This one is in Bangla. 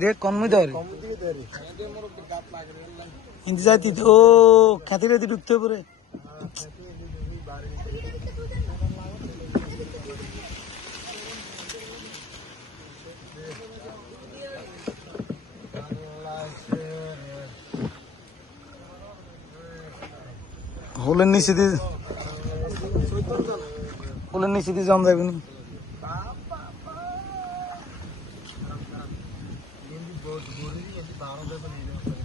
রে কমই দেয় হিন্দি যাইতি ও খাতি রাতি ঢুকতে পারে হোলের নিচে দিয়ে হোলের নিচে দিয়ে জম যাবে না। 打了，对不起。